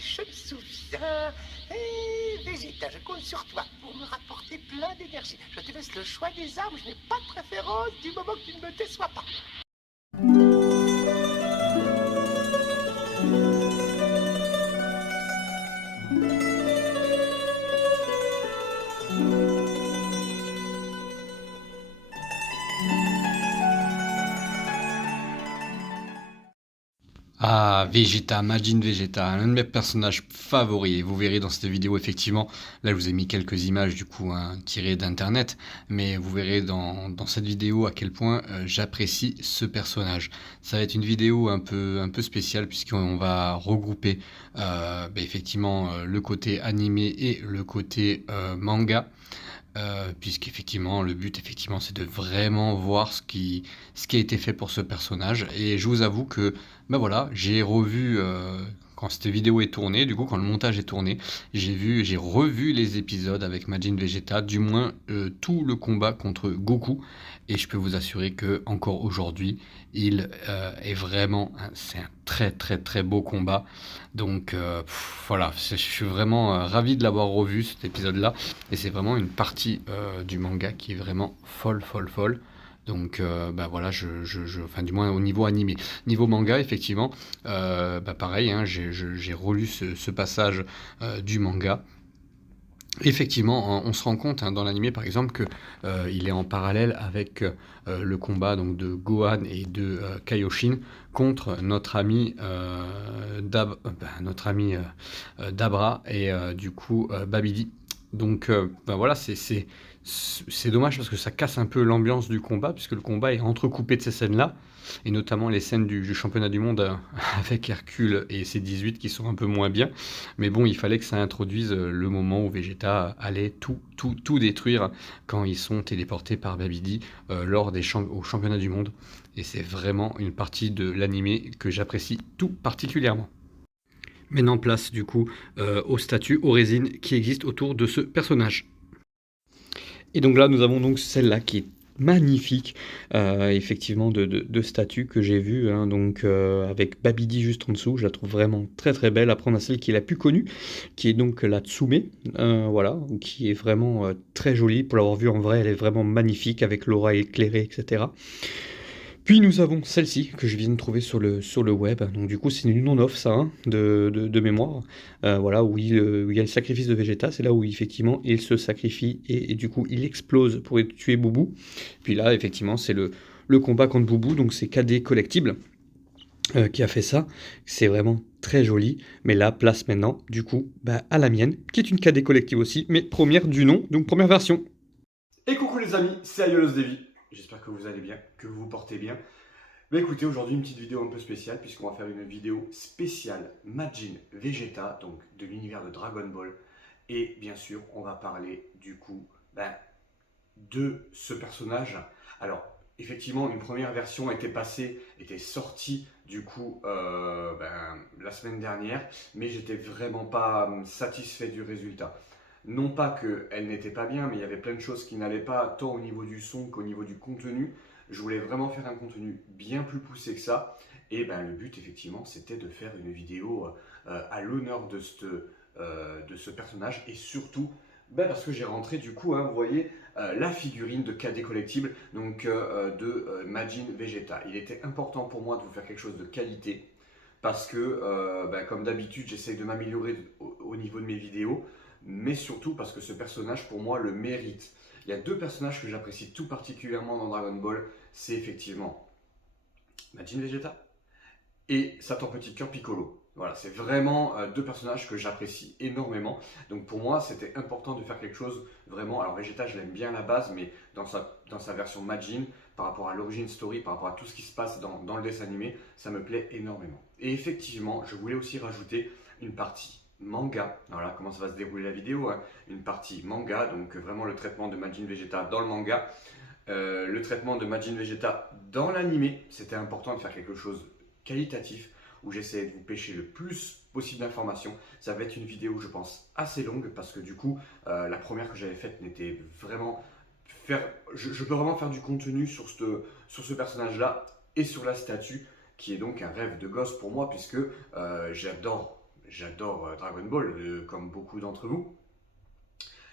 je me souviens. Et Vegeta, je compte sur toi pour me rapporter plein d'énergie. Je te laisse le choix des armes, je n'ai pas de préférence du moment que tu ne me déçois pas. Ah, Vegeta, Majin Vegeta, l'un de mes personnages favoris. Et vous verrez dans cette vidéo, effectivement, là je vous ai mis quelques images du coup tirées d'internet, mais vous verrez dans cette vidéo à quel point j'apprécie ce personnage. Ça va être une vidéo un peu spéciale puisqu'on va regrouper effectivement le côté animé et le côté manga. Puisqu'effectivement le but effectivement c'est de vraiment voir ce qui a été fait pour ce personnage et je vous avoue que ben voilà j'ai revu quand cette vidéo est tournée, du coup quand le montage est tourné, j'ai revu les épisodes avec Majin Vegeta, du moins tout le combat contre Goku, et je peux vous assurer que encore aujourd'hui il est vraiment c'est un très très très beau combat. Donc voilà, je suis vraiment ravi de l'avoir revu cet épisode là, et c'est vraiment une partie du manga qui est vraiment folle, folle, folle. Donc bah voilà, enfin du moins au niveau animé. Niveau manga, effectivement, bah pareil, hein, j'ai relu ce passage du manga. Effectivement, on se rend compte dans l'animé par exemple que il est en parallèle avec le combat donc de Gohan et de Kaioshin contre notre ami Dabra et du coup Babidi. Donc ben voilà, c'est dommage parce que ça casse un peu l'ambiance du combat, puisque le combat est entrecoupé de ces scènes-là, et notamment les scènes du championnat du monde avec Hercule et ses 18 qui sont un peu moins bien. Mais bon, il fallait que ça introduise le moment où Vegeta allait tout détruire quand ils sont téléportés par Babidi lors au championnat du monde. Et c'est vraiment une partie de l'animé que j'apprécie tout particulièrement. Maintenant place du coup aux statues, aux résines qui existent autour de ce personnage. Et donc là nous avons donc celle-là qui est magnifique, effectivement de statue que j'ai vue, hein, donc avec Babidi juste en dessous. Je la trouve vraiment très très belle, à prendre à celle qui est la plus connue, qui est donc la Tsume, voilà, qui est vraiment très jolie. Pour l'avoir vue en vrai, elle est vraiment magnifique avec l'aura éclairée, etc. Puis nous avons celle-ci que je viens de trouver sur le web. Donc du coup c'est une non-off ça, hein, de mémoire. Voilà, où où il y a le sacrifice de Vegeta, c'est là où effectivement il se sacrifie et du coup il explose pour tuer Boubou. Puis là effectivement c'est le combat contre Boubou, donc c'est KD Collectible qui a fait ça. C'est vraiment très joli. Mais là, place maintenant du coup bah, à la mienne, qui est une KD Collective aussi, mais première du nom, donc première version. Et coucou les amis, c'est Ayolos Devi. J'espère que vous allez bien, que vous vous portez bien. Mais écoutez, aujourd'hui une petite vidéo un peu spéciale puisqu'on va faire une vidéo spéciale Majin Vegeta, donc de l'univers de Dragon Ball. Et bien sûr, on va parler du coup de ce personnage. Alors, effectivement, une première version était sortie du coup la semaine dernière, mais j'étais vraiment pas satisfait du résultat. Non pas qu'elle n'était pas bien, mais il y avait plein de choses qui n'allaient pas, tant au niveau du son qu'au niveau du contenu. Je voulais vraiment faire un contenu bien plus poussé que ça. Et le but, effectivement, c'était de faire une vidéo à l'honneur de ce personnage. Et surtout, parce que j'ai rentré, du coup, hein, vous voyez, la figurine de KD Collectible, donc de Majin Vegeta. Il était important pour moi de vous faire quelque chose de qualité. Parce que, comme d'habitude, j'essaye de m'améliorer au niveau de mes vidéos, mais surtout parce que ce personnage, pour moi, le mérite. Il y a deux personnages que j'apprécie tout particulièrement dans Dragon Ball, c'est effectivement Majin Vegeta et Satan Petit Cœur Piccolo. Voilà, c'est vraiment deux personnages que j'apprécie énormément. Donc pour moi, c'était important de faire quelque chose vraiment... Alors Vegeta, je l'aime bien à la base, mais dans sa version Majin, par rapport à l'origine story, par rapport à tout ce qui se passe dans le dessin animé, ça me plaît énormément. Et effectivement, je voulais aussi rajouter une partie manga. Voilà comment ça va se dérouler la vidéo, hein. Une partie manga, donc vraiment le traitement de Majin Vegeta dans le manga. Le traitement de Majin Vegeta dans l'animé, c'était important de faire quelque chose qualitatif où j'essaie de vous pêcher le plus possible d'informations. Ça va être une vidéo, je pense, assez longue parce que du coup, la première que j'avais faite n'était vraiment... Je peux vraiment faire du contenu sur ce personnage-là et sur la statue qui est donc un rêve de gosse pour moi puisque j'adore Dragon Ball, comme beaucoup d'entre vous.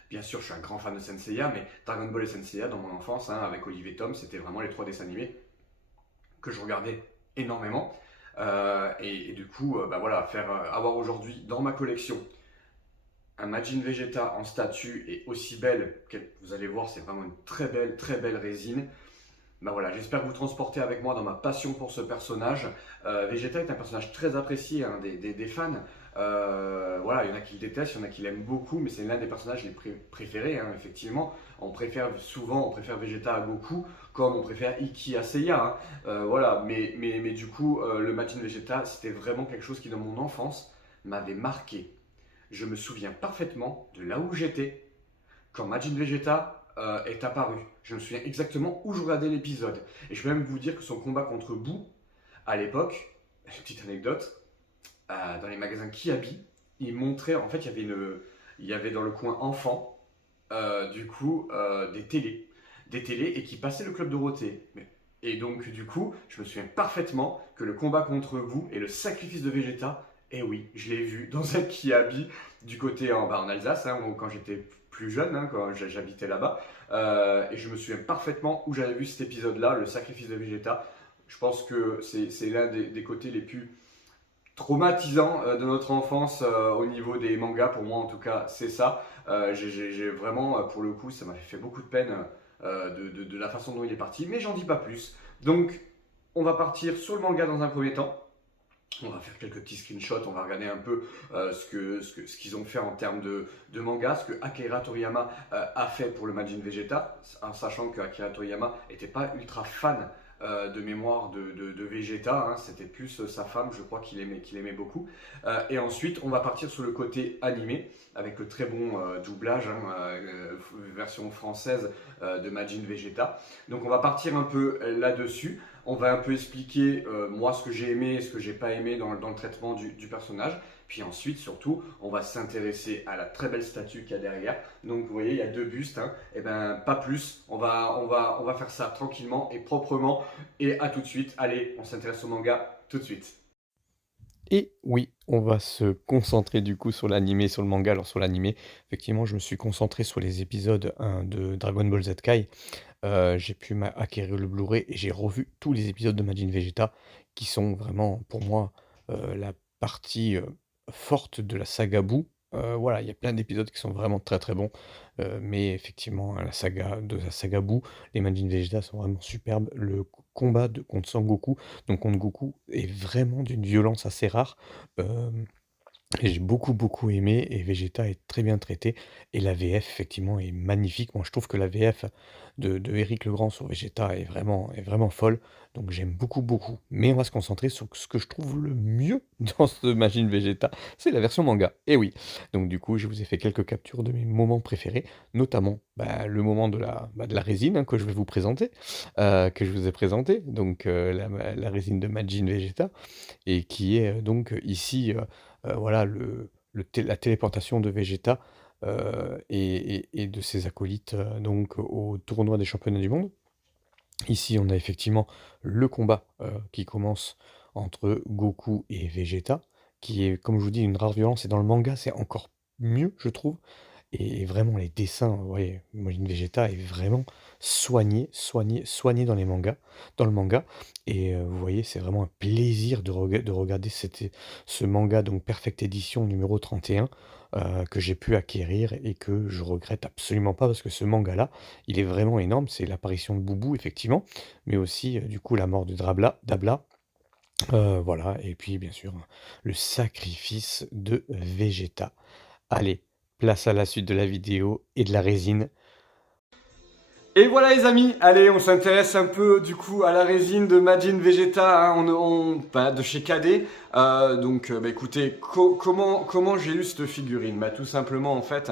Bien sûr, je suis un grand fan de Saint Seiya, mais Dragon Ball et Saint Seiya, dans mon enfance, hein, avec Olivier et Tom, c'était vraiment les 3 dessins animés que je regardais énormément. Et du coup, bah voilà, avoir aujourd'hui dans ma collection un Majin Vegeta en statue et aussi belle, vous allez voir, c'est vraiment une très belle résine. Bah voilà, j'espère vous transporter avec moi dans ma passion pour ce personnage. Vegeta est un personnage très apprécié hein, des fans. Voilà, il y en a qui le détestent, il y en a qui l'aiment beaucoup, mais c'est l'un des personnages les préférés, hein, effectivement. On préfère Vegeta à Goku, comme on préfère Iki à Seiya. Hein. Voilà, mais du coup, le Majin Vegeta, c'était vraiment quelque chose qui, dans mon enfance, m'avait marqué. Je me souviens parfaitement de là où j'étais quand Majin Vegeta est apparu. Je me souviens exactement où je regardais l'épisode. Et je peux même vous dire que son combat contre Boo, à l'époque, petite anecdote, dans les magasins Kiabi, il montrait, en fait, il y avait dans le coin enfant, des télés. Des télés et qui passaient le Club Dorothée. Et donc, du coup, je me souviens parfaitement que le combat contre Boo et le sacrifice de Vegeta, et oui, je l'ai vu dans un Kiabi du côté en Alsace, hein, quand j'étais plus jeune, hein, quand j'habitais là-bas. Et je me souviens parfaitement où j'avais vu cet épisode-là, le sacrifice de Vegeta. Je pense que c'est l'un des côtés les plus traumatisants de notre enfance au niveau des mangas. Pour moi, en tout cas, c'est ça. J'ai vraiment, pour le coup, ça m'a fait beaucoup de peine de la façon dont il est parti. Mais j'en dis pas plus. Donc, on va partir sur le manga dans un premier temps. On va faire quelques petits screenshots, on va regarder un peu ce qu'ils ont fait en termes de manga, ce que Akira Toriyama a fait pour le Majin Vegeta, en sachant que Akira Toriyama n'était pas ultra fan de mémoire de Vegeta, hein, c'était plus sa femme, je crois qu'il aimait beaucoup. Et ensuite, on va partir sur le côté animé, avec le très bon doublage, hein, version française de Majin Vegeta. Donc on va partir un peu là-dessus. On va un peu expliquer moi ce que j'ai aimé et ce que j'ai pas aimé dans le traitement du personnage. Puis ensuite, surtout, on va s'intéresser à la très belle statue qu'il y a derrière. Donc vous voyez, il y a 2 bustes, hein. Et ben pas plus. On va faire ça tranquillement et proprement. Et à tout de suite. Allez, on s'intéresse au manga tout de suite. Et oui, on va se concentrer du coup sur l'animé, sur le manga. Alors sur l'animé, effectivement, je me suis concentré sur les épisodes 1 de Dragon Ball Z Kai. J'ai pu acquérir le Blu-ray et j'ai revu tous les épisodes de Majin Vegeta qui sont vraiment pour moi, la partie, forte de la saga Boo. Voilà, il y a plein d'épisodes qui sont vraiment très, très bons, mais effectivement, la saga Boo, les Majin Vegeta sont vraiment superbes. Le combat contre Sangoku, donc contre Goku, est vraiment d'une violence assez rare. hem Et j'ai beaucoup aimé et Vegeta est très bien traité et la VF effectivement est magnifique. Moi je trouve que la VF de Éric Legrand sur Vegeta est vraiment folle, donc j'aime beaucoup. Mais on va se concentrer sur ce que je trouve le mieux dans ce Majin Vegeta, c'est la version manga. Et oui, donc du coup je vous ai fait quelques captures de mes moments préférés, notamment, le moment de la résine, hein, que je vais vous présenter, que je vous ai présenté, donc la résine de Majin Vegeta et qui est, donc ici, voilà la téléportation de Vegeta, et de ses acolytes, donc au tournoi des championnats du monde. Ici, on a effectivement le combat, qui commence entre Goku et Vegeta, qui est, comme je vous dis, une rare violence et dans le manga, c'est encore mieux, je trouve. Et vraiment les dessins, vous voyez, Majin Vegeta est vraiment soigné dans le manga et vous voyez, c'est vraiment un plaisir de regarder ce manga donc Perfect Edition numéro 31, que j'ai pu acquérir et que je regrette absolument pas parce que ce manga-là, il est vraiment énorme. C'est l'apparition de Boubou effectivement, mais aussi, du coup la mort de Dabla, voilà et puis bien sûr, le sacrifice de Vegeta. Allez, place à la suite de la vidéo et de la résine. Et voilà les amis, allez on s'intéresse un peu du coup à la résine de Majin Vegeta hein, de chez KD. Écoutez, comment j'ai eu cette figurine? Tout simplement en fait,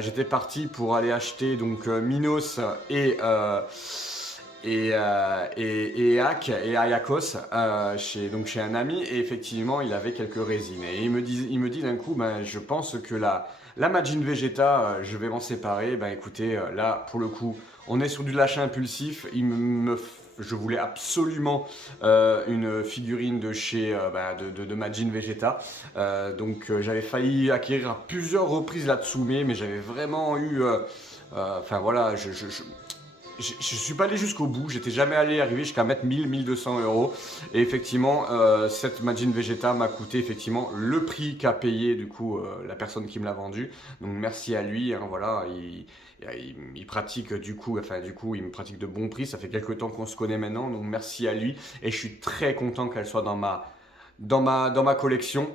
j'étais parti pour aller acheter donc Minos et Ak et Ayakos chez un ami et effectivement il avait quelques résines et il me dit d'un coup je pense que la Majin Vegeta je vais m'en séparer. Écoutez là pour le coup on est sur du lâcher impulsif, il me je voulais absolument une figurine de chez de Majin Vegeta. Donc j'avais failli acquérir à plusieurs reprises la Tsume, mais j'avais vraiment eu... Enfin voilà, je suis pas allé jusqu'au bout, j'étais jamais arrivé jusqu'à mettre 1000-1200 euros. Et effectivement, cette Majin Vegeta m'a coûté effectivement le prix qu'a payé du coup la personne qui me l'a vendu. Donc merci à lui, hein, voilà, il pratique du coup, il me pratique de bons prix. Ça fait quelques temps qu'on se connaît maintenant, donc merci à lui. Et je suis très content qu'elle soit dans ma collection.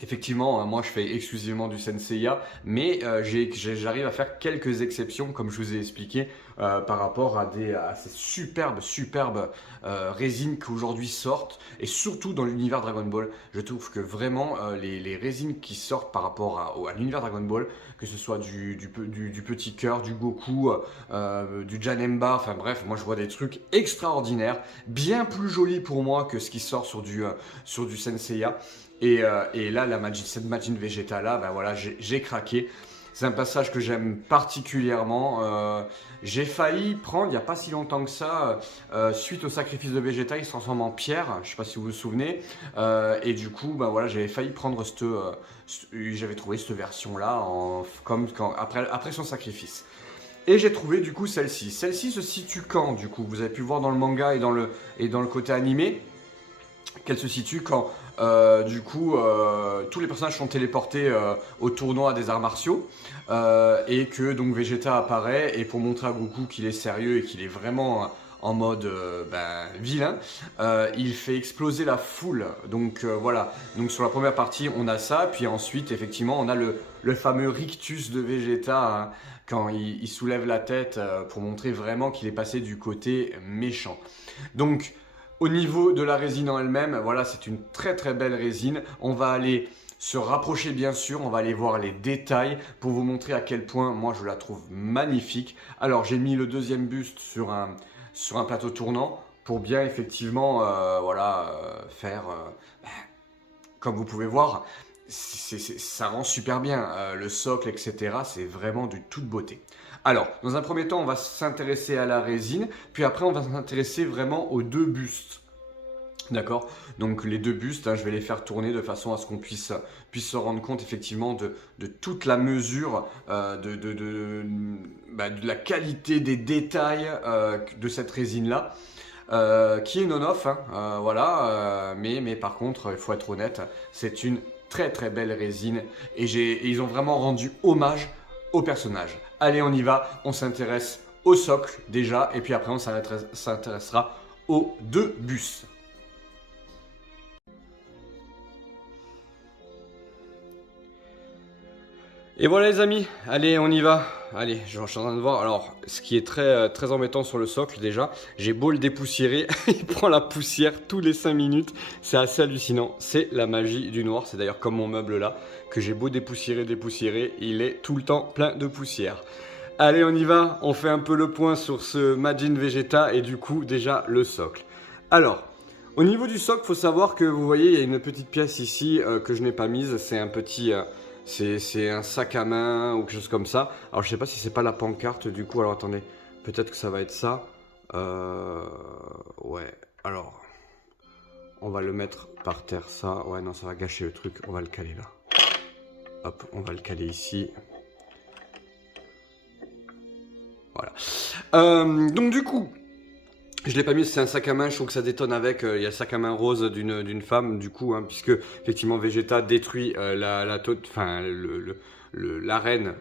Effectivement, moi je fais exclusivement du Senseiya, mais j'arrive à faire quelques exceptions, comme je vous ai expliqué, par rapport à ces superbes résines qui aujourd'hui sortent, et surtout dans l'univers Dragon Ball. Je trouve que vraiment les résines qui sortent par rapport à l'univers Dragon Ball, que ce soit du petit cœur, du Goku, du Janemba, enfin bref, moi je vois des trucs extraordinaires, bien plus jolis pour moi que ce qui sort sur du Senseiya. Et là, cette Majin Vegeta là, ben voilà, j'ai craqué. C'est un passage que j'aime particulièrement. J'ai failli prendre, il n'y a pas si longtemps que ça, suite au sacrifice de Vegeta, il se transforme en pierre. Je ne sais pas si vous vous souvenez. Et du coup, ben voilà, j'avais failli prendre j'avais trouvé cette version-là après son sacrifice. Et j'ai trouvé du coup celle-ci. Celle-ci se situe quand, du coup? Vous avez pu voir dans le manga et dans le côté animé qu'elle se situe quand tous les personnages sont téléportés au tournoi des arts martiaux et que donc Vegeta apparaît, et pour montrer à Goku qu'il est sérieux et qu'il est vraiment en mode vilain, il fait exploser la foule. Donc voilà, donc sur la première partie on a ça, puis ensuite effectivement on a le fameux rictus de Vegeta, hein, quand il soulève la tête pour montrer vraiment qu'il est passé du côté méchant. Donc au niveau de la résine en elle-même, voilà, c'est une très belle résine. On va aller se rapprocher bien sûr, on va aller voir les détails pour vous montrer à quel point moi je la trouve magnifique. Alors j'ai mis le deuxième buste sur un plateau tournant pour bien effectivement faire comme vous pouvez voir. Ça rend super bien, le socle, etc. C'est vraiment de toute beauté. Alors, dans un premier temps, on va s'intéresser à la résine, puis après, on va s'intéresser vraiment aux deux bustes. D'accord? Donc, les deux bustes, hein, je vais les faire tourner de façon à ce qu'on puisse se rendre compte effectivement de toute la mesure, de la qualité des détails de cette résine-là. Qui est non-off, hein, voilà, mais par contre, il faut être honnête, c'est une très belle résine, et ils ont vraiment rendu hommage au personnage. Allez, on y va, on s'intéresse au socle déjà, et puis après on s'intéressera aux deux bustes. Et voilà les amis, allez on y va. Allez, je suis en train de voir. Alors, ce qui est très embêtant sur le socle déjà, j'ai beau le dépoussiérer, il prend la poussière tous les 5 minutes. C'est assez hallucinant, c'est la magie du noir. C'est d'ailleurs comme mon meuble là, que j'ai beau dépoussiérer, il est tout le temps plein de poussière. Allez, on y va, on fait un peu le point sur ce Majin Vegeta et du coup déjà le socle. Alors, au niveau du socle, il faut savoir que vous voyez, il y a une petite pièce ici que je n'ai pas mise. C'est un petit... C'est un sac à main ou quelque chose comme ça. Alors je sais pas si c'est pas la pancarte du coup. Alors attendez, peut-être que ça va être ça. Ouais, alors on va le mettre par terre ça. Ouais non, ça va gâcher le truc. On va le caler là. Hop, on va le caler ici. Voilà. Donc du coup, je l'ai pas mis, c'est un sac à main, je trouve que ça détonne avec. Il y a le sac à main rose d'une femme, du coup, hein, puisque effectivement Vegeta détruit l'arène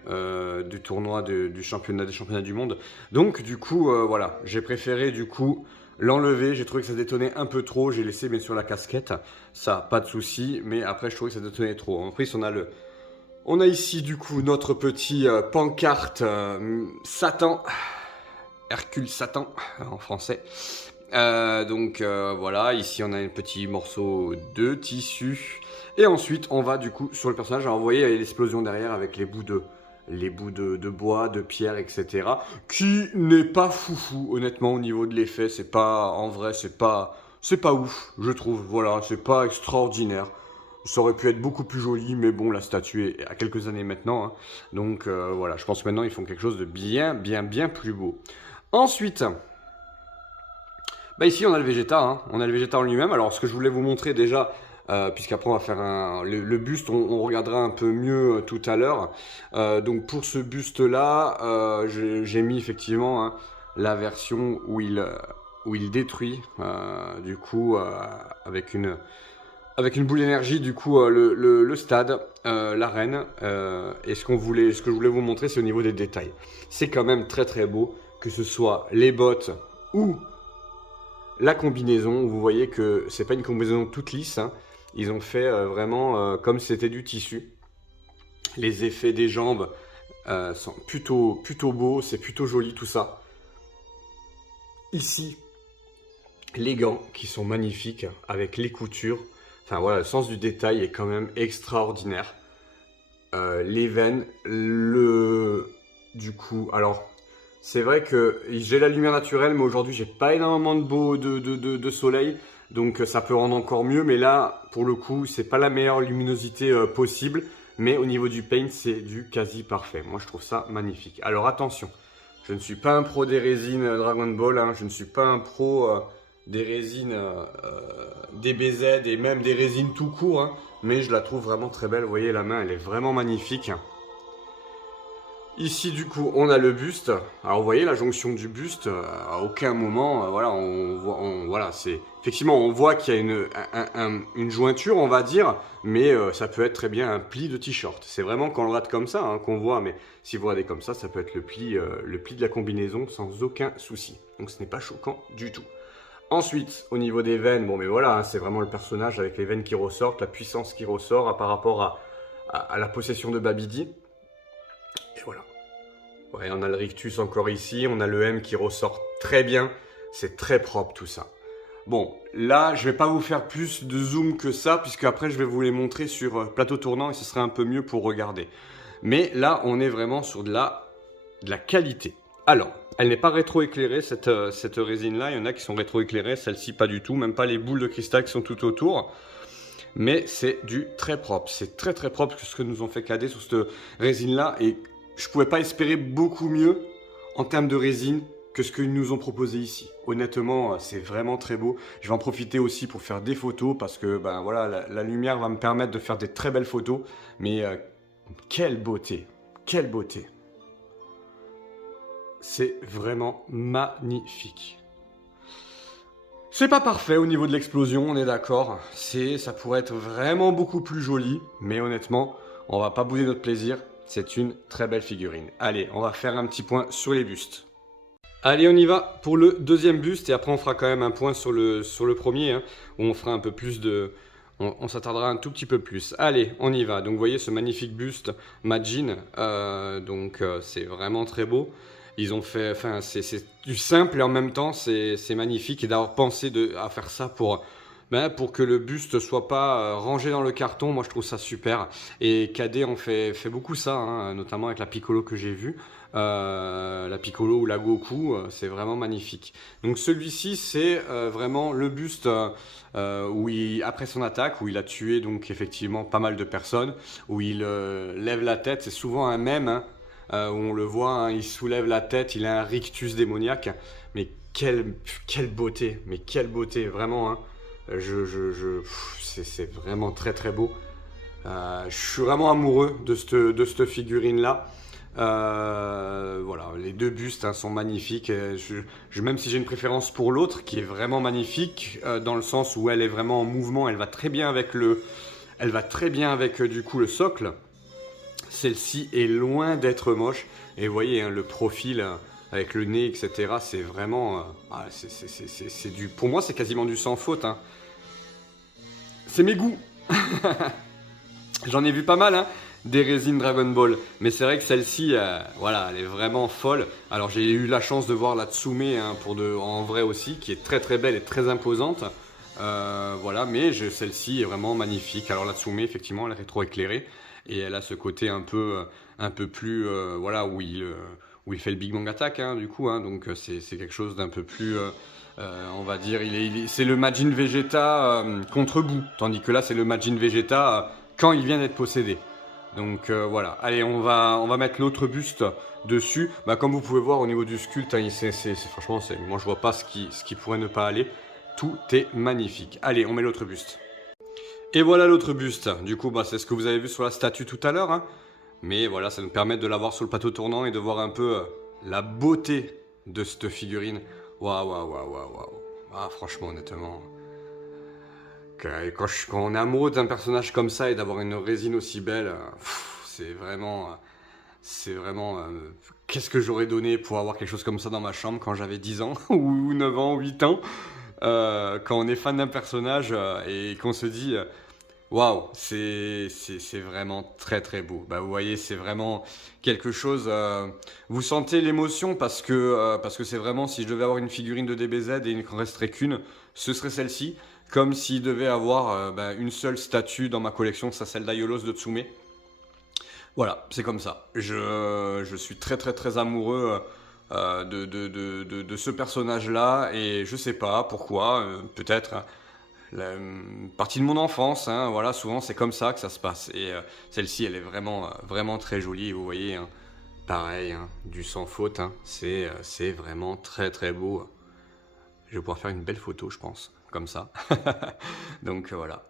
du tournoi du championnat des championnats du monde. Donc du coup, voilà, j'ai préféré du coup l'enlever. J'ai trouvé que ça détonnait un peu trop. J'ai laissé bien sûr la casquette, ça pas de souci, mais après je trouvais que ça détonnait trop. En plus, on a ici du coup notre petit pancarte Satan. Hercule Satan en français. Voilà, ici on a un petit morceau de tissu. Et ensuite on va du coup sur le personnage. Alors vous voyez, il y a l'explosion derrière avec les bouts de bois, de pierre, etc. Qui n'est pas foufou, honnêtement, au niveau de l'effet. C'est pas, en vrai, c'est pas ouf, je trouve. Voilà, c'est pas extraordinaire. Ça aurait pu être beaucoup plus joli, mais bon, la statue est à quelques années maintenant. Hein. Donc voilà, je pense que maintenant ils font quelque chose de bien plus beau. Ensuite, Bah ici on a le Vegeta, hein. On a le Vegeta en lui-même. Alors ce que je voulais vous montrer déjà, puisqu'après on va faire le buste, on regardera un peu mieux tout à l'heure. Donc pour ce buste là, j'ai mis effectivement hein, la version où il détruit, du coup avec une boule d'énergie, du coup le stade, l'arène. Et ce que je voulais vous montrer, c'est au niveau des détails. C'est quand même très très beau, que ce soit les bottes ou la combinaison. Vous voyez que c'est pas une combinaison toute lisse, hein. Ils ont fait vraiment comme si c'était du tissu. Les effets des jambes sont plutôt beaux, c'est plutôt joli tout ça. Ici, les gants qui sont magnifiques avec les coutures. Enfin voilà, le sens du détail est quand même extraordinaire. Les veines, du coup, alors c'est vrai que j'ai la lumière naturelle, mais aujourd'hui j'ai pas énormément de soleil, donc ça peut rendre encore mieux. Mais là, pour le coup, c'est pas la meilleure luminosité possible, mais au niveau du paint, c'est du quasi parfait. Moi, je trouve ça magnifique. Alors attention, je ne suis pas un pro des résines Dragon Ball, hein, je ne suis pas un pro des résines DBZ et même des résines tout court, hein, mais je la trouve vraiment très belle. Vous voyez, la main, elle est vraiment magnifique. Ici, du coup, on a le buste. Alors, vous voyez la jonction du buste. À aucun moment, voilà, voilà, c'est effectivement, on voit qu'il y a une jointure, on va dire, mais ça peut être très bien un pli de t-shirt. C'est vraiment quand on le rate comme ça hein, qu'on voit, mais si vous regardez comme ça peut être le pli de la combinaison sans aucun souci. Donc, ce n'est pas choquant du tout. Ensuite, au niveau des veines, bon, mais voilà, hein, c'est vraiment le personnage avec les veines qui ressortent, la puissance qui ressort par rapport à la possession de Babidi. Et voilà. Ouais, on a le rictus encore ici, on a le M qui ressort très bien. C'est très propre tout ça. Bon, là, je vais pas vous faire plus de zoom que ça, puisque après, je vais vous les montrer sur plateau tournant et ce serait un peu mieux pour regarder. Mais là, on est vraiment sur de la qualité. Alors, elle n'est pas rétro-éclairée, cette résine-là. Il y en a qui sont rétro-éclairées, celle-ci pas du tout, même pas les boules de cristal qui sont tout autour. Mais c'est du très propre. C'est très très propre ce que nous ont fait KD sur cette résine-là. Et je pouvais pas espérer beaucoup mieux en termes de résine que ce qu'ils nous ont proposé ici. Honnêtement, c'est vraiment très beau. Je vais en profiter aussi pour faire des photos parce que ben, voilà, la lumière va me permettre de faire des très belles photos. Mais quelle beauté! Quelle beauté! C'est vraiment magnifique. C'est pas parfait au niveau de l'explosion, on est d'accord. Ça pourrait être vraiment beaucoup plus joli. Mais honnêtement, on va pas bouder notre plaisir. C'est une très belle figurine. Allez, on va faire un petit point sur les bustes. Allez, on y va pour le deuxième buste. Et après, on fera quand même un point sur le premier. Hein, où on fera un peu plus de... On s'attardera un tout petit peu plus. Allez, on y va. Donc, vous voyez ce magnifique buste Majin. C'est vraiment très beau. Ils ont fait... Enfin, c'est du simple et en même temps, c'est magnifique. Et d'avoir pensé à faire ça pour que le buste soit pas rangé dans le carton, moi je trouve ça super. Et KD en fait beaucoup ça, hein, notamment avec la Piccolo que j'ai vue. La Piccolo ou la Goku, c'est vraiment magnifique. Donc celui-ci, c'est vraiment le buste où après son attaque, où il a tué donc effectivement pas mal de personnes, où il lève la tête. C'est souvent un mème, hein, où on le voit, hein, il soulève la tête, il a un rictus démoniaque. Mais quelle beauté, mais quelle beauté, vraiment, hein. C'est vraiment très très beau. Je suis vraiment amoureux de cette figurine là. Voilà, les deux bustes hein, sont magnifiques. Même si j'ai une préférence pour l'autre qui est vraiment magnifique, dans le sens où elle est vraiment en mouvement, elle va très bien avec du coup le socle. Celle-ci est loin d'être moche. Et vous voyez hein, le profil avec le nez, etc. C'est vraiment, pour moi c'est quasiment du sans faute. Hein. C'est mes goûts. J'en ai vu pas mal, hein, des résines Dragon Ball. Mais c'est vrai que celle-ci, voilà, elle est vraiment folle. Alors j'ai eu la chance de voir la Tsume hein, en vrai aussi, qui est très très belle et très imposante. Voilà, mais celle-ci est vraiment magnifique. Alors la Tsume, effectivement, elle est rétro-éclairée. Et elle a ce côté un peu plus, voilà, où il fait le Big Bang Attack, hein, du coup. Hein, donc c'est quelque chose d'un peu plus... on va dire, c'est le Majin Vegeta contre bout, tandis que là c'est le Majin Vegeta quand il vient d'être possédé. Donc voilà, allez, on va mettre l'autre buste dessus. Bah, comme vous pouvez voir au niveau du sculpte, hein, franchement, moi je vois pas ce qui pourrait ne pas aller. Tout est magnifique. Allez, on met l'autre buste. Et voilà l'autre buste. Du coup, bah, c'est ce que vous avez vu sur la statue tout à l'heure. Hein. Mais voilà, ça nous permet de l'avoir sur le plateau tournant et de voir un peu la beauté de cette figurine. Waouh, waouh, waouh, waouh, waouh. Ah, franchement, honnêtement... Quand on est amoureux d'un personnage comme ça et d'avoir une résine aussi belle, c'est vraiment... qu'est-ce que j'aurais donné pour avoir quelque chose comme ça dans ma chambre quand j'avais 10 ans, ou 9 ans, 8 ans. Quand on est fan d'un personnage et qu'on se dit... Waouh, c'est vraiment très très beau. Bah, vous voyez, c'est vraiment quelque chose... vous sentez l'émotion parce que c'est vraiment, si je devais avoir une figurine de DBZ et il ne resterait qu'une, ce serait celle-ci. Comme s'il devait avoir une seule statue dans ma collection, ça celle d'Aiolos de Tsume. Voilà, c'est comme ça. Je suis très très très amoureux de ce personnage-là et je sais pas pourquoi, peut-être... partie de mon enfance, hein, voilà, souvent c'est comme ça que ça se passe. Et celle-ci, elle est vraiment, vraiment très jolie. Vous voyez, hein, pareil, hein, du sans faute, hein, c'est vraiment très très beau. Je vais pouvoir faire une belle photo, je pense, comme ça. Donc voilà.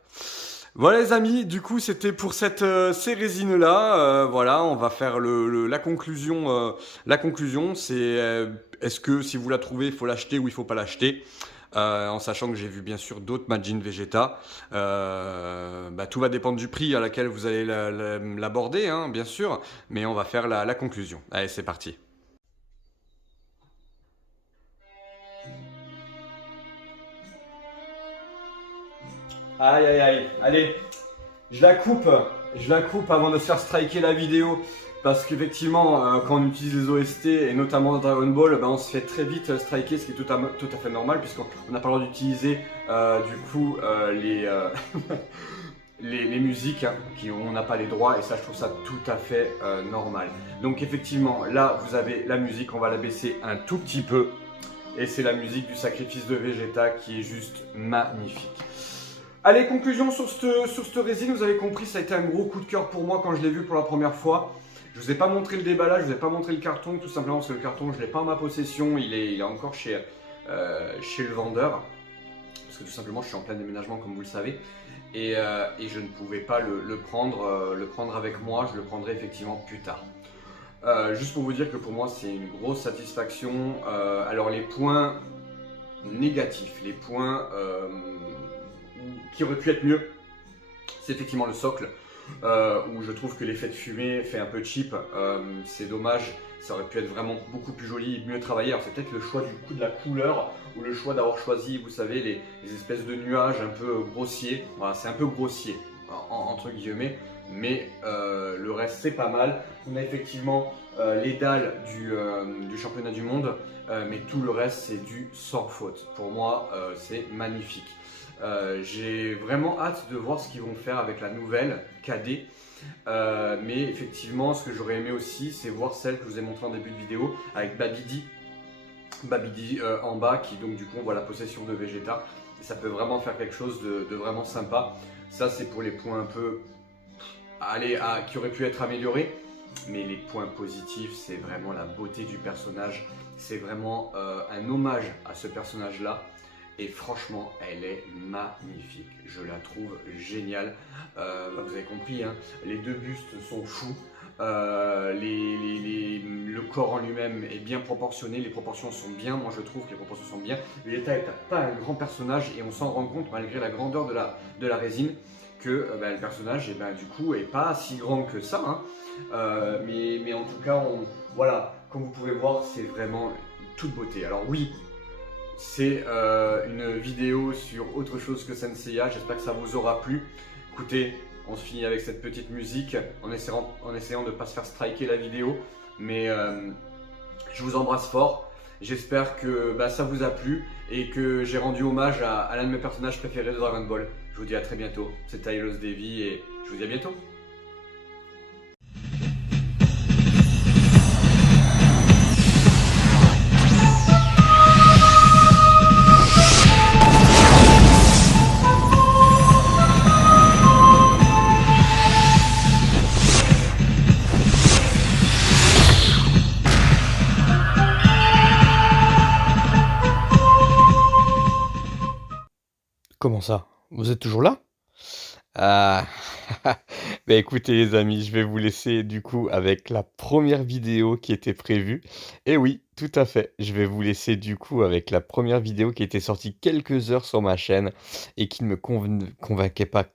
Voilà les amis, du coup c'était pour ces résines-là. Voilà, on va faire la conclusion. La conclusion, c'est est-ce que si vous la trouvez, il faut l'acheter ou il ne faut pas l'acheter. En sachant que j'ai vu bien sûr d'autres Majin Vegeta. Tout va dépendre du prix à laquelle vous allez l'aborder, hein, bien sûr. Mais on va faire la conclusion. Allez, c'est parti. Aïe aïe aïe, allez, je la coupe avant de se faire striker la vidéo. Parce qu'effectivement, quand on utilise les OST, et notamment dans Dragon Ball, on se fait très vite striker, ce qui est tout à fait normal, puisqu'on n'a pas le droit d'utiliser les musiques, hein, on n'a pas les droits, et ça je trouve ça tout à fait normal. Donc effectivement, là vous avez la musique, on va la baisser un tout petit peu, et c'est la musique du sacrifice de Vegeta qui est juste magnifique. Allez, conclusion sur cette résine, vous avez compris, ça a été un gros coup de cœur pour moi quand je l'ai vu pour la première fois. Je ne vous ai pas montré le déballage, je ne vous ai pas montré le carton, tout simplement parce que le carton, je ne l'ai pas en ma possession, il est encore chez le vendeur. Parce que tout simplement, je suis en plein déménagement, comme vous le savez. Et je ne pouvais pas le prendre avec moi, je le prendrai effectivement plus tard. Juste pour vous dire que pour moi, c'est une grosse satisfaction. Alors, les points négatifs, les points qui auraient pu être mieux, c'est effectivement le socle. Où je trouve que l'effet de fumée fait un peu cheap, c'est dommage, ça aurait pu être vraiment beaucoup plus joli et mieux travaillé. Alors c'est peut-être le choix de la couleur ou le choix d'avoir choisi, vous savez, les espèces de nuages un peu grossiers. Voilà, c'est un peu grossier entre guillemets, mais le reste c'est pas mal. On a effectivement les dalles du championnat du monde, mais tout le reste c'est du sans faute. Pour moi c'est magnifique. J'ai vraiment hâte de voir ce qu'ils vont faire avec la nouvelle KD. Mais effectivement, ce que j'aurais aimé aussi, c'est voir celle que je vous ai montrée en début de vidéo avec Babidi. Babidi en bas, qui donc du coup on voit la possession de Vegeta. Et ça peut vraiment faire quelque chose de vraiment sympa. Ça c'est pour les points un peu qui auraient pu être améliorés. Mais les points positifs, c'est vraiment la beauté du personnage. C'est vraiment un hommage à ce personnage-là. Et franchement, elle est magnifique. Je la trouve géniale. Vous avez compris, hein, les deux bustes sont fous. Le corps en lui-même est bien proportionné. Les proportions sont bien. Moi, je trouve que les proportions sont bien. Vegeta n'est pas un grand personnage et on s'en rend compte, malgré la grandeur de la résine, que le personnage, du coup, est pas si grand que ça. Hein. Mais en tout cas, voilà, comme vous pouvez voir, c'est vraiment toute beauté. Alors oui, c'est une vidéo sur autre chose que Senseiya, j'espère que ça vous aura plu. Écoutez, on se finit avec cette petite musique en essayant de ne pas se faire striker la vidéo. Mais je vous embrasse fort, j'espère que ça vous a plu et que j'ai rendu hommage à l'un de mes personnages préférés de Dragon Ball. Je vous dis à très bientôt, c'était Aiolos Devi et je vous dis à bientôt. Comment ça? Vous êtes toujours là? Ah, bah écoutez les amis, je vais vous laisser du coup avec la première vidéo qui était prévue. Et oui, tout à fait, je vais vous laisser du coup avec la première vidéo qui était sortie quelques heures sur ma chaîne et qui ne me convainquait pas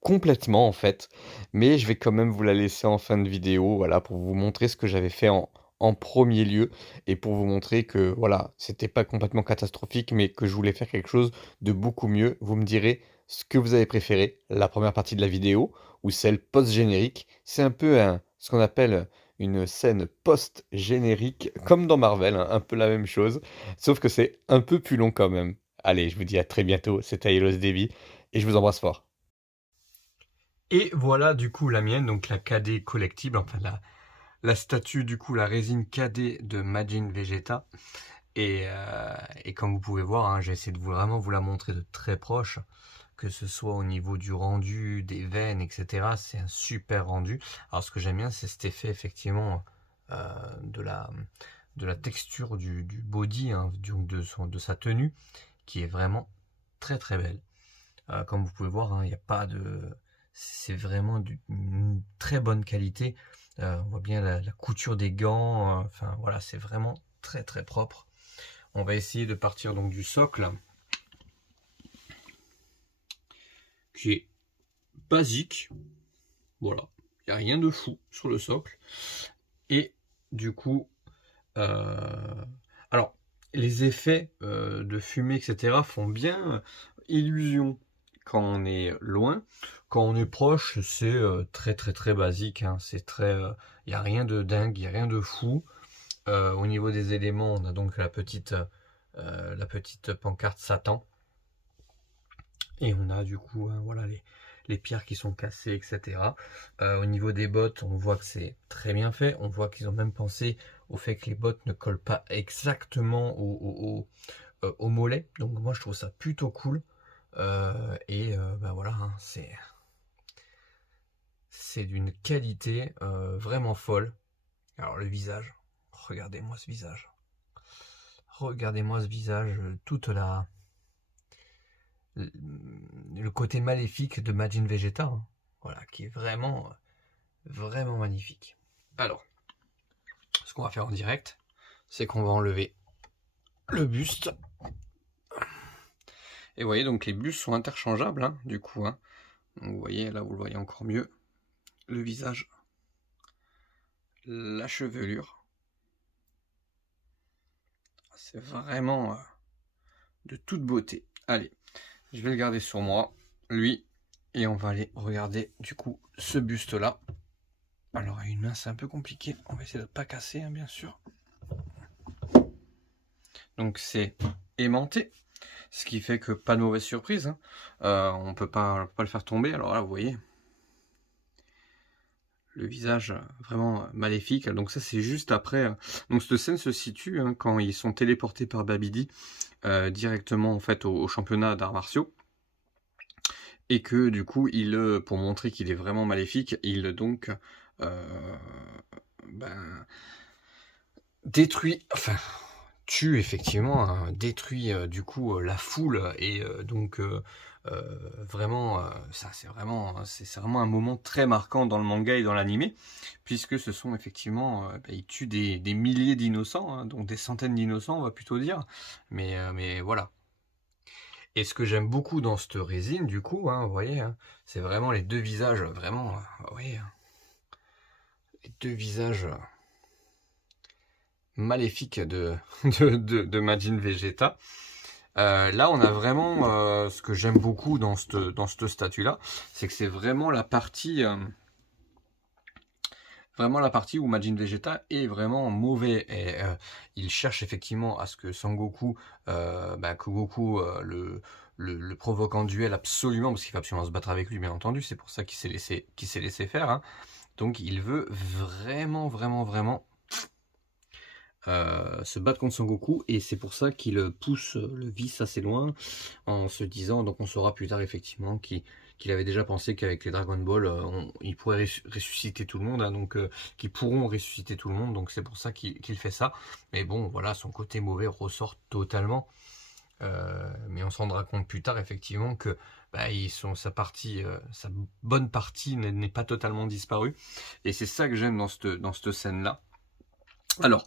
complètement en fait. Mais je vais quand même vous la laisser en fin de vidéo, voilà, pour vous montrer ce que j'avais fait en premier lieu et pour vous montrer que voilà, c'était pas complètement catastrophique, mais que je voulais faire quelque chose de beaucoup mieux. Vous me direz ce que vous avez préféré, la première partie de la vidéo ou celle post-générique. C'est un peu ce qu'on appelle une scène post-générique, comme dans Marvel, hein, un peu la même chose, sauf que c'est un peu plus long quand même. Allez, je vous dis à très bientôt, c'était Aelos Devi, et je vous embrasse fort. Et voilà du coup la mienne, donc la KD collectible, enfin la statue du coup, la résine KD de Majin Vegeta. Et comme vous pouvez voir, hein, j'ai essayé de vraiment vous la montrer de très proche, que ce soit au niveau du rendu, des veines, etc. C'est un super rendu. Alors ce que j'aime bien, c'est cet effet effectivement de la texture du body, hein, de sa tenue, qui est vraiment très très belle. Comme vous pouvez voir, hein, il n'y a pas de... C'est vraiment d'une très bonne qualité. On voit bien la couture des gants. Enfin voilà, c'est vraiment très très propre. On va essayer de partir donc du socle, qui est basique. Voilà, il n'y a rien de fou sur le socle. Et du coup, alors les effets de fumée, etc. font bien illusion quand on est loin. Quand on est proche, c'est très très très basique, hein. C'est très, il n'y a rien de dingue, il n'y a rien de fou. Au niveau des éléments, on a donc la petite pancarte Satan. Et on a du coup voilà, les pierres qui sont cassées, etc. Au niveau des bottes, on voit que c'est très bien fait. On voit qu'ils ont même pensé au fait que les bottes ne collent pas exactement au mollet. Donc moi je trouve ça plutôt cool. Ben voilà, hein, c'est d'une qualité vraiment folle. Alors le visage, regardez-moi ce visage. Regardez-moi ce visage, toute le côté maléfique de Majin Vegeta, hein, voilà, qui est vraiment, vraiment magnifique. Alors, ce qu'on va faire en direct, c'est qu'on va enlever le buste. Et vous voyez, donc les bustes sont interchangeables, hein, du coup. Hein. Donc, vous voyez, là, vous le voyez encore mieux. Le visage, la chevelure. C'est vraiment de toute beauté. Allez, je vais le garder sur moi, lui, et on va aller regarder du coup ce buste là. Alors à une main c'est un peu compliqué, on va essayer de ne pas casser, hein, bien sûr. Donc c'est aimanté, ce qui fait que pas de mauvaise surprise, hein. On peut pas le faire tomber. Alors là vous voyez le visage vraiment maléfique. Donc ça c'est juste après. Donc cette scène se situe hein, quand ils sont téléportés par Babidi directement en fait au championnat d'arts martiaux. Et que du coup, pour montrer qu'il est vraiment maléfique, il donc détruit, enfin tue effectivement, hein, détruit du coup la foule et donc vraiment, ça c'est vraiment un moment très marquant dans le manga et dans l'animé, puisque ce sont effectivement, il tue des milliers d'innocents, hein, donc des centaines d'innocents on va plutôt dire, mais voilà. Et ce que j'aime beaucoup dans cette résine, du coup, hein, vous voyez, hein, c'est vraiment les deux visages, vraiment, vous voyez, hein, les deux visages maléfiques de Majin Vegeta. Là, on a vraiment ce que j'aime beaucoup dans cette statue-là, c'est que c'est vraiment la partie où Majin Vegeta est vraiment mauvais. Et il cherche effectivement à ce que Sangoku, que Goku le provoque en duel absolument, parce qu'il va absolument se battre avec lui, bien entendu. C'est pour ça qu'il s'est laissé faire. Hein. Donc il veut vraiment, vraiment, vraiment se battre contre Sangoku, et c'est pour ça qu'il pousse le vice assez loin, en se disant, donc on saura plus tard effectivement qu'il avait déjà pensé qu'avec les Dragon Ball, il pourrait ressusciter tout le monde, hein, donc qu'ils pourront ressusciter tout le monde, donc c'est pour ça qu'il fait ça. Mais bon, voilà, son côté mauvais ressort totalement. Mais on se rendra compte plus tard effectivement que sa bonne partie n'est pas totalement disparue. Et c'est ça que j'aime dans cette scène-là. Alors,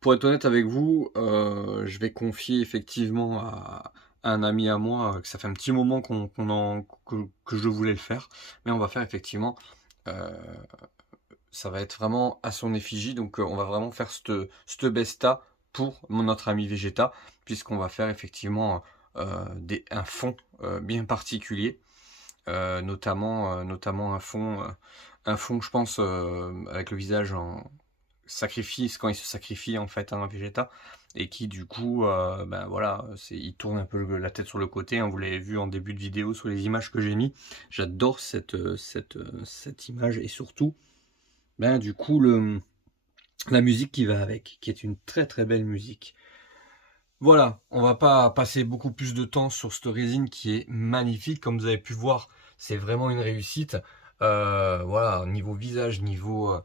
pour être honnête avec vous, je vais confier effectivement à un ami à moi, que ça fait un petit moment que je voulais le faire, mais on va faire effectivement, ça va être vraiment à son effigie, donc on va vraiment faire cette besta pour notre ami Vegeta, puisqu'on va faire effectivement un fond bien particulier, notamment un fond, je pense, avec le visage en sacrifice, quand il se sacrifie en fait un Vegeta, et qui du coup voilà, il tourne un peu la tête sur le côté, hein, vous l'avez vu en début de vidéo sur les images que j'ai mis. J'adore cette image, et surtout du coup la musique qui va avec, qui est une très très belle musique. Voilà, on va pas passer beaucoup plus de temps sur cette résine qui est magnifique. Comme vous avez pu voir, c'est vraiment une réussite. Voilà, niveau visage, niveau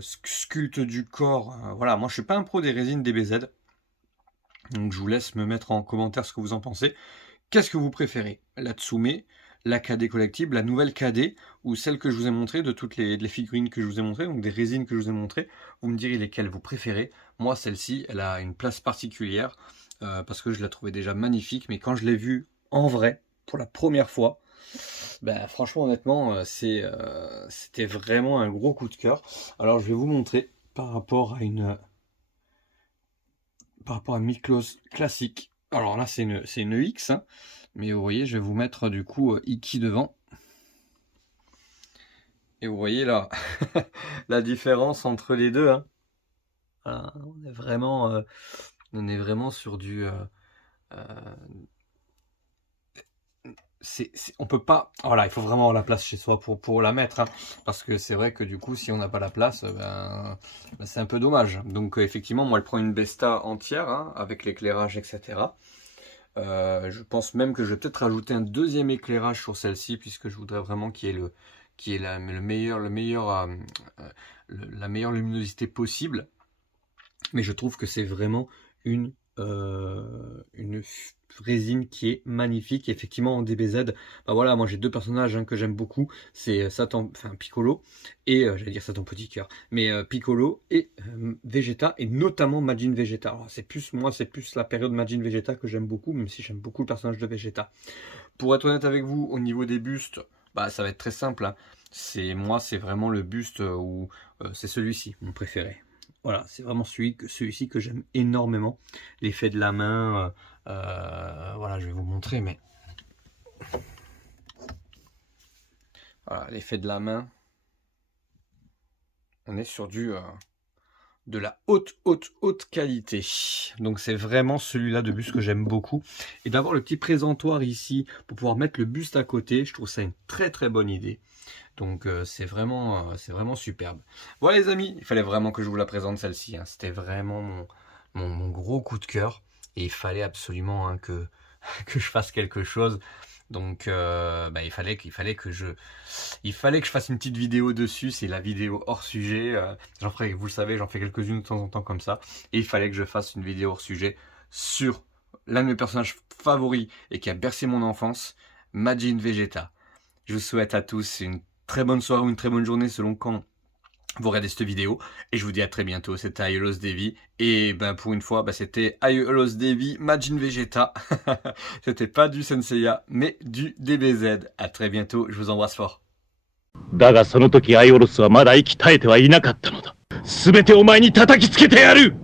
sculpte du corps. Voilà, moi je suis pas un pro des résines DBZ. Donc je vous laisse me mettre en commentaire ce que vous en pensez. Qu'est-ce que vous préférez? La Tsume, la KD collectible, la nouvelle KD, ou celle que je vous ai montrée, de toutes les figurines que je vous ai montrées, donc des résines que je vous ai montrées. Vous me direz lesquelles vous préférez. Moi, celle-ci, elle a une place particulière, parce que je la trouvais déjà magnifique, mais quand je l'ai vue en vrai, pour la première fois, franchement, honnêtement, c'était vraiment un gros coup de cœur. Alors, je vais vous montrer par rapport à une Miklos classique. Alors là, c'est une X, hein, mais vous voyez, je vais vous mettre du coup Iki devant. Et vous voyez là la différence entre les deux. Hein. Voilà, on est vraiment sur du... on peut pas... Voilà, il faut vraiment avoir la place chez soi pour la mettre. Hein, parce que c'est vrai que du coup, si on n'a pas la place, c'est un peu dommage. Donc effectivement, moi, elle prend une Besta entière, hein, avec l'éclairage, etc. Je pense même que je vais peut-être rajouter un deuxième éclairage sur celle-ci, puisque je voudrais vraiment qu'il y ait la meilleure luminosité possible. Mais je trouve que c'est vraiment une résine qui est magnifique. Effectivement, en DBZ, voilà, moi j'ai deux personnages, hein, que j'aime beaucoup, c'est Piccolo et j'allais dire Satan Petit Cœur, mais Piccolo et Vegeta, et notamment Majin Vegeta. Alors c'est plus la période Majin Vegeta que j'aime beaucoup, même si j'aime beaucoup le personnage de Vegeta. Pour être honnête avec vous, au niveau des bustes, ça va être très simple, hein. C'est vraiment le buste où c'est celui-ci mon préféré. Voilà, c'est vraiment celui-ci que j'aime énormément. L'effet de la main, voilà, je vais vous montrer, mais voilà, l'effet de la main. On est sur de la haute qualité. Donc c'est vraiment celui-là de buste que j'aime beaucoup. Et d'avoir le petit présentoir ici pour pouvoir mettre le buste à côté, je trouve ça une très très bonne idée. Donc c'est vraiment superbe. Voilà les amis, il fallait vraiment que je vous la présente celle-ci. Hein. C'était vraiment mon gros coup de cœur. Et il fallait absolument, hein, que je fasse quelque chose. Donc il fallait que je fasse une petite vidéo dessus. C'est la vidéo hors sujet. Vous le savez, j'en fais quelques-unes de temps en temps comme ça. Et il fallait que je fasse une vidéo hors sujet sur l'un de mes personnages favoris et qui a bercé mon enfance, Majin Vegeta. Je vous souhaite à tous une très bonne soirée ou une très bonne journée selon quand vous regardez cette vidéo. Et je vous dis à très bientôt. C'était Aiolos Devi. Et pour une fois, c'était Aiolos Devi Majin Vegeta. C'était pas du Senseiya, mais du DBZ. À très bientôt. Je vous embrasse fort. だがその時アイオロスはまだ息絶えてはいなかったのだ。すべてお前に叩きつけてやる。